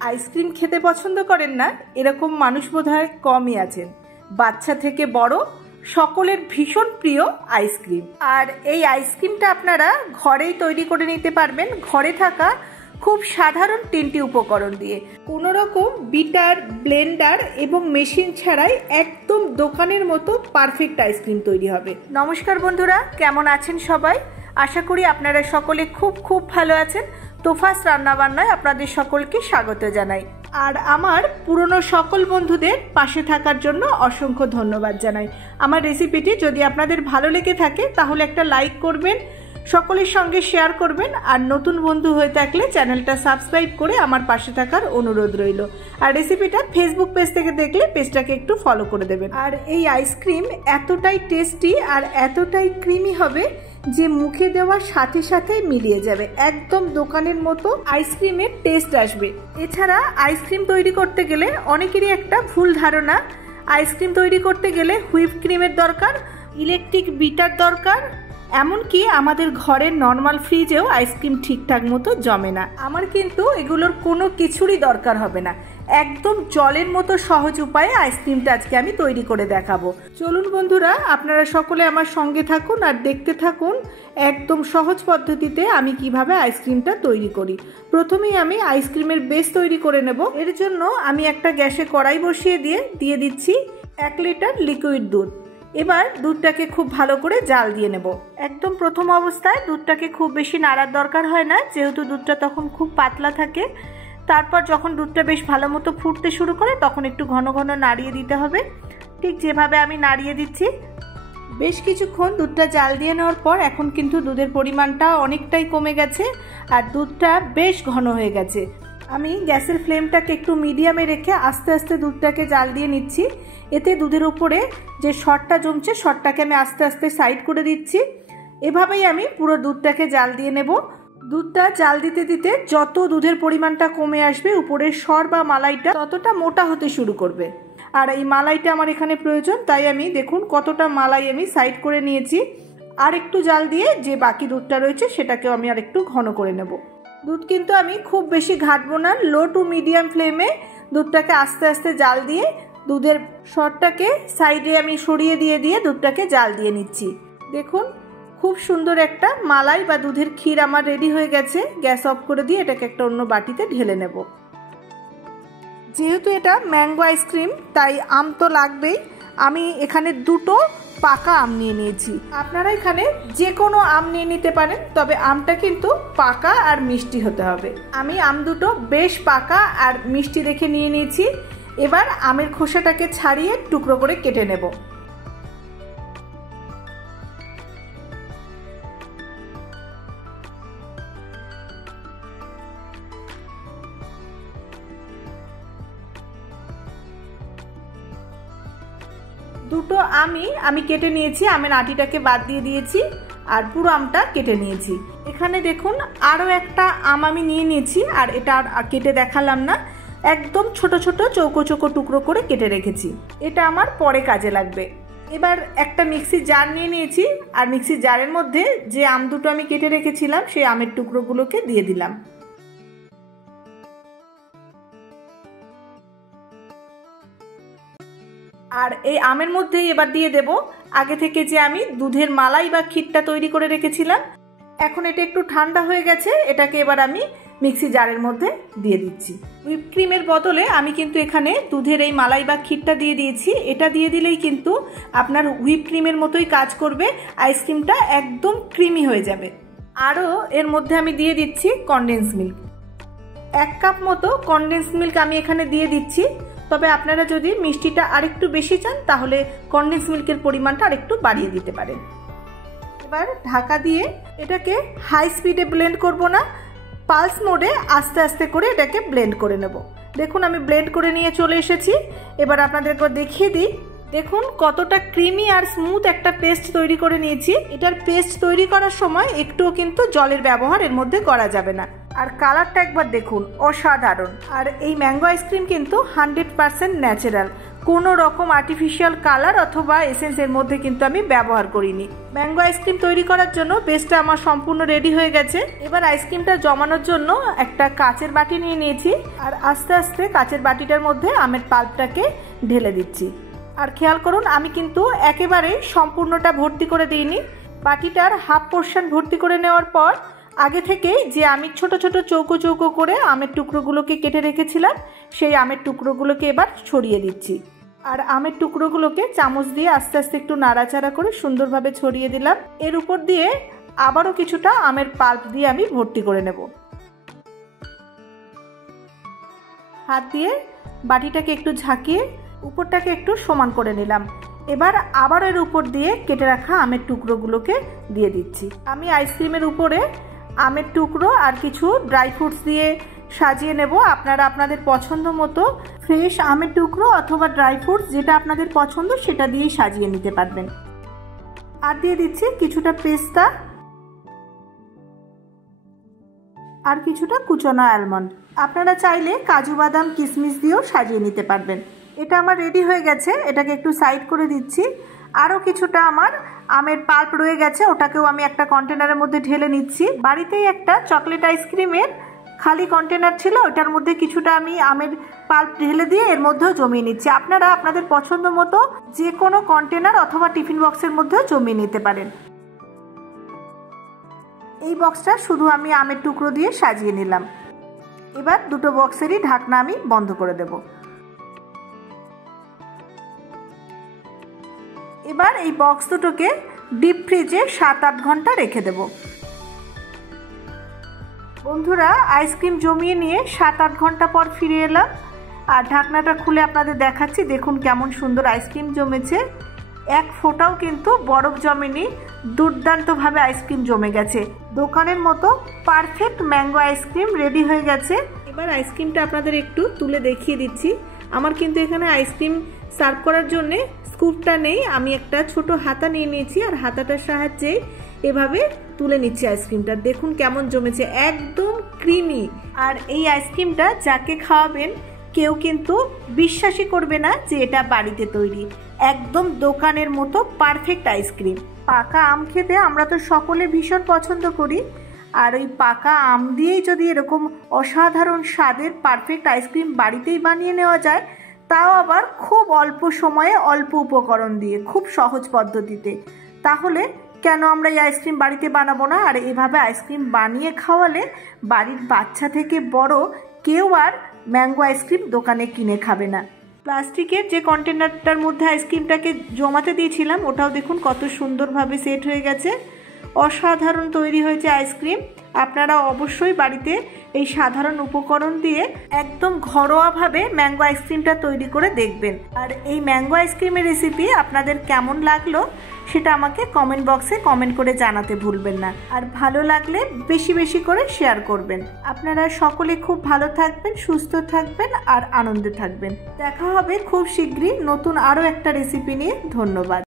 Ice cream খেতে পছন্দ করেন না এরকম মানুষ বোধহয় কমই আছেন। বাচ্চা থেকে বড় সকলের ভীষণ প্রিয় আইসক্রিম। আর এই আইসক্রিমটা আপনারা ঘরেই তৈরি করে নিতে পারবেন ঘরে থাকা খুব সাধারণ 3টি উপকরণ দিয়ে। কোনো রকম বিটার, ব্লেন্ডার এবং মেশিন ছাড়াই একদম দোকানের মতো পারফেক্ট আইসক্রিম তৈরি হবে। নমস্কার বন্ধুরা, কেমন আছেন সবাই? আশা করি আপনারা সকলে খুব ভালো আছেন। তোফাস রান্নাবান্নায় আপনাদের সকলকে স্বাগত জানাই। আর আমার পুরনো সকল বন্ধুদের পাশে থাকার জন্য অসংখ্য ধন্যবাদ জানাই। আমার রেসিপিটি যদি আপনাদের ভালো লেগে থাকে তাহলে একটা লাইক করবেন, সকলের সঙ্গে শেয়ার করবেন, আর নতুন বন্ধু হয়ে থাকলে চ্যানেলটা সাবস্ক্রাইব করে আমার পাশে থাকার অনুরোধ রইল। আর রেসিপিটা ফেসবুক পেজ থেকে দেখলে পেজটাকে একটু ফলো করে দেবেন। আর এই আইসক্রিম এতটাই টেস্টি আর এতটাই ক্রিমি হবে যে মুখে দেওয়ার সাথে সাথে মিলিয়ে যাবে, একদম দোকানের মতো আইসক্রিমের টেস্ট আসবে। এছাড়া আইসক্রিম তৈরি করতে গেলে অনেকেরই একটা ভুল ধারণা, আইসক্রিম তৈরি করতে গেলে হুইপ ক্রিমের দরকার, ইলেকট্রিক বিটার দরকার, এমনকি আমাদের ঘরের নর্মাল ফ্রিজেও আইসক্রিম ঠিকঠাক মতো জমে না। আমার কিন্তু এগুলোর কোনো কিছুরই দরকার হবে না, একদম জলের মতো সহজ উপায়ে আইসক্রিমটা আজকে আমি তৈরি করে দেখাবো। চলুন বন্ধুরা, আপনারা সকলে আমার সঙ্গে থাকুন আর দেখতে থাকুন একদম সহজ পদ্ধতিতে আমি কিভাবে আইসক্রিমটা তৈরি করি। প্রথমেই আমি আইসক্রিমের বেস তৈরি করে নেব। এর জন্য আমি একটা গ্যাসে কড়াই বসিয়ে দিয়ে দিচ্ছি 1 লিটার লিকুইড দুধ। এবার দুধটাকে খুব ভালো করে জাল দিয়ে নেব। একদম প্রথম অবস্থায় দুধটাকে খুব বেশি নাড়ার দরকার হয় না, যেহেতু দুধটা তখন খুব পাতলা থাকে। তারপর যখন দুধটা বেশ ভালো মতো ফুটতে শুরু করে তখন একটু ঘন ঘন নাড়িয়ে দিতে হবে, ঠিক যেভাবে আমি নাড়িয়ে দিচ্ছি। বেশ কিছুক্ষণ দুধটা জাল দিয়ে নেওয়ার পর এখন কিন্তু দুধের পরিমাণটা অনেকটাই কমে গেছে আর দুধটা বেশ ঘন হয়ে গেছে। আমি গ্যাসের ফ্লেমটাকে একটু মিডিয়ামে রেখে আস্তে আস্তে দুধটাকে জাল দিয়ে নিচ্ছি। এতে দুধের উপরে যে সরটা জমছে সরটাকে আমি আস্তে আস্তে সাইড করে দিচ্ছি। এভাবেই আমি পুরো দুধটাকে জাল দিয়ে নেব। দুধটা জাল দিতে দিতে যত দুধের পরিমাণটা কমে আসবে উপরের সর বা মালাইটা ততটা মোটা হতে শুরু করবে। আর এই মালাইটা আমার এখানে প্রয়োজন, তাই আমি দেখুন কতটা মালাই আমি সাইড করে নিয়েছি। আর একটু জাল দিয়ে যে বাকি দুধটা রয়েছে সেটাকেও আমি আর একটু ঘন করে নেব। দুধ কিন্তু আমি খুব বেশি ঘাটবো না, লো টু মিডিয়াম ফ্লেমে দুধটাকে আস্তে আস্তে জাল দিয়ে দুধের সরটাকে সাইডে আমি সরিয়ে দিয়ে দুধটাকে জাল দিয়ে নিচ্ছি। দেখুন খুব সুন্দর একটা মালাই বা দুধের ক্ষীর আমার রেডি হয়ে গেছে। গ্যাস অফ করে দিয়ে এটাকে একটা অন্য বাটিতে ঢেলে নেব। যেহেতু এটা ম্যাঙ্গো আইসক্রিম তাই আম তো লাগবেই। আমি এখানে 2টো পাকা আম নিয়ে নিয়েছি। আপনারা এখানে যে কোনো আম নিয়ে নিতে পারেন, তবে আমটা কিন্তু পাকা আর মিষ্টি হতে হবে। আমি আম 2টো বেশ পাকা আর মিষ্টি দেখে নিয়ে নিয়েছি। এবার আমের খোসাটাকে ছাড়িয়ে টুকরো করে কেটে নেব। দুটো আমি কেটে নিয়েছি, আমের আটিটাকে বাদ দিয়ে দিয়েছি আর পুরো আমটা কেটে নিয়েছি। এখানে দেখুন আরও একটা আম আমি নিয়ে নিয়েছি, আর এটা আর কেটে দেখালাম না, একদম ছোট ছোট চৌকো চৌকো টুকরো করে কেটে রেখেছি। এটা আমার পরে কাজে লাগবে। এবার একটা মিক্সি জার নিয়ে নিয়েছি, আর মিক্সি জারের মধ্যে যে আম দুটো আমি কেটে রেখেছিলাম সেই আমের টুকরোগুলোকে দিয়ে দিলাম। আর এই আমের মধ্যেই এবার দিয়ে দেব আগে থেকে যে আমি দুধের মালাই বা ক্ষীরটা তৈরি করে রেখেছিলাম। এখন এটা একটু ঠান্ডা হয়ে গেছে, এটাকে এবার আমি মিক্সি জারের মধ্যে দিয়ে দিচ্ছি। হুইপ ক্রিমের বদলে আমি কিন্তু এখানে দুধের এই মালাই বা ক্ষীরটা দিয়ে দিয়েছি। এটা দিয়ে দিলেই কিন্তু আপনার হুইপ ক্রিমের মতোই কাজ করবে, আইসক্রিমটা একদম ক্রিমি হয়ে যাবে। আরও এর মধ্যে আমি দিয়ে দিচ্ছি কনডেন্স মিল্ক। 1 কাপ মতো কনডেন্স মিল্ক আমি এখানে দিয়ে দিচ্ছি। তবে আপনারা যদি মিষ্টিটা আরেকটু বেশি চান তাহলে কনডেন্স মিল্কের পরিমাণটা আরেকটু বাড়িয়ে দিতে পারেন। এবার ঢাকা দিয়ে এটাকে হাই স্পিডে ব্লেন্ড করব না, পালস মোডে আস্তে আস্তে করে এটাকে ব্লেন্ড করে নেব। দেখুন আমি ব্লেন্ড করে নিয়ে চলে এসেছি। এবার আপনাদেরকে দেখিয়ে দিই, দেখুন কতটা ক্রিমি আর স্মুথ একটা পেস্ট তৈরি করে নিয়েছি। এটার পেস্ট তৈরি করার সময় একটুও কিন্তু জলের ব্যবহার এর মধ্যে করা যাবে না। আর কালারটা একবার দেখুন, অসাধারণ। আর এই ম্যাঙ্গো আইসক্রিম কিন্তু 100% ন্যাচারাল, কোনো রকম আর্টিফিশিয়াল কালার অথবা এসেন্সের মধ্যে কিন্তু আমি ব্যবহার করিনি। ম্যাঙ্গো আইসক্রিম তৈরি করার জন্য বেসটা আমার সম্পূর্ণ রেডি হয়ে গেছে। এবার আইসক্রিমটা জমানোর জন্য একটা কাচের বাটি নিয়ে নিয়েছি, আর আস্তে আস্তে কাচের বাটিটার মধ্যে আমের পাল্পটাকে ঢেলে দিচ্ছি। আর খেয়াল করুন, আমি কিন্তু একেবারে সম্পূর্ণটা ভর্তি করে দিইনি। বাটিটার হাফ পোর্শন ভর্তি করে নেওয়ার পর আগে থেকেই যে আমি ছোট ছোট চৌকো চৌকো করে আমের টুকরোগুলোকে কেটে রেখেছিলাম, সেই আমের টুকরোগুলোকে এবার ছড়িয়ে দিচ্ছি। আর আমের টুকরোগুলোকে চামচ দিয়ে আস্তে আস্তে একটু নাড়াচাড়া করে সুন্দরভাবে ছড়িয়ে দিলাম। এর উপর দিয়ে আবারও কিছুটা আমের পাল্প দিয়ে আমি ভর্তি করে নেব। হাত দিয়ে বাটিটাকে একটু ঝাঁকিয়ে উপরটাকে একটু সমান করে নিলাম। এবার আবার এর উপর দিয়ে কেটে রাখা আমের টুকরোগুলোকে দিয়ে দিচ্ছি। আমি আইসক্রিমের উপরে আমের টুকরো আর কিছু ড্রাই ফ্রুটস দিয়ে সাজিয়ে নেব। আপনারা আপনাদের পছন্দ মতো ফ্রেশ আমের টুকরো অথবা ড্রাই ফ্রুটস যেটা আপনাদের পছন্দ সেটা দিয়েই সাজিয়ে নিতে পারবেন। আর দিয়ে দিচ্ছি কিছুটা পেস্তা আর কিছুটা কুচনো অ্যালমন্ড। আপনারা চাইলে কাজু বাদাম কিশমিশ দিয়েও সাজিয়ে নিতে পারবেন। এটা আমার রেডি হয়ে গেছে, এটাকে একটু সাইড করে দিচ্ছি। আরও কিছুটা আমার আমের পাল্প রয়ে গেছে, ওটাকেও আমি একটা কন্টেনারের মধ্যে ঢেলে নিচ্ছি। বাড়িতেই একটা চকলেট আইসক্রিমের খালি কন্টেনার ছিল, ওটার মধ্যে কিছুটা আমি আমের পাল্প ঢেলে দিয়ে এর মধ্যেও জমিয়ে নিচ্ছি। আপনারা আপনাদের পছন্দ মতো যে কোনো কন্টেনার অথবা টিফিন বক্সের মধ্যেও জমিয়ে নিতে পারেন। এই বক্সটা শুধু আমি আমের টুকরো দিয়ে সাজিয়ে নিলাম। এবার দুটো বক্সেরই ঢাকনা আমি বন্ধ করে দেব। এবার এই বক্স দুটোকে ডিপ ফ্রিজে 7-8 ঘন্টা রেখে দেব। বন্ধুরা, আইসক্রিম জমিয়ে নিয়ে 7-8 ঘন্টা পর ফিরে এলাম, আর ঢাকনাটা খুলে আপনাদের দেখাচ্ছি। দেখুন কেমন সুন্দর আইসক্রিম জমেছে, এক ফোঁটাও কিন্তু বরফ জমেনি, দুর্দান্তভাবে আইসক্রিম জমে গেছে। দোকানের মতো পারফেক্ট ম্যাঙ্গো আইসক্রিম রেডি হয়ে গেছে। এবার আইসক্রিমটা আপনাদের একটু তুলে দেখিয়ে দিচ্ছি। আমার কিন্তু এখানে আইসক্রিম সার্ভ করার জন্যে স্কুপটা নেই, আমি একটা ছোট হাতা নিয়ে নিয়েছি, আর হাতাটার সাহায্যে এভাবে তুলে নিচ্ছি আইসক্রিমটা। দেখুন কেমন জমেছে, একদম ক্রিমি। আর এই আইসক্রিমটা যাকে খাওয়াবেন কেউ কিন্তু বিশ্বাসই করবে না যে এটা বাড়িতে তৈরি, একদম দোকানের মতো পারফেক্ট আইসক্রিম। পাকা আম খেতে আমরা তো সকলে ভীষণ পছন্দ করি, আর ওই পাকা আম দিয়েই যদি এরকম অসাধারণ স্বাদের পারফেক্ট আইসক্রিম বাড়িতেই বানিয়ে নেওয়া যায়, তাও আবার খুব অল্প সময়ে অল্প উপকরণ দিয়ে, খুব সহজ পদ্ধতিতে, তাহলে কেন আমরা এই আইসক্রিম বাড়িতে বানাবো না? আর এভাবে আইসক্রিম বানিয়ে খাওয়ালে বাড়ির বাচ্চা থেকে বড় কেউ আর ম্যাঙ্গো আইসক্রিম দোকানে কিনে খাবে না। প্লাস্টিকের যে কন্টেনারটার মধ্যে আইসক্রিমটাকে জমাতে দিয়েছিলাম, ওটাও দেখুন কত সুন্দরভাবে সেট হয়ে গেছে, অসাধারণ তৈরি হয়েছে আইসক্রিম। আপনারা অবশ্যই বাড়িতে এই সাধারণ উপকরণ দিয়ে একদম ঘরোয়াভাবে ম্যাঙ্গো আইসক্রিমটা তৈরি করে দেখবেন। আর এই ম্যাঙ্গো আইসক্রিমের রেসিপি আপনাদের কেমন লাগলো সেটা আমাকে কমেন্ট বক্সে কমেন্ট করে জানাতে ভুলবেন না। আর ভালো লাগলে বেশি বেশি করে শেয়ার করবেন। আপনারা সকলে খুব ভালো থাকবেন, সুস্থ থাকবেন আর আনন্দে থাকবেন। দেখা হবে খুব শীঘ্রই নতুন আরও একটা রেসিপি নিয়ে। ধন্যবাদ।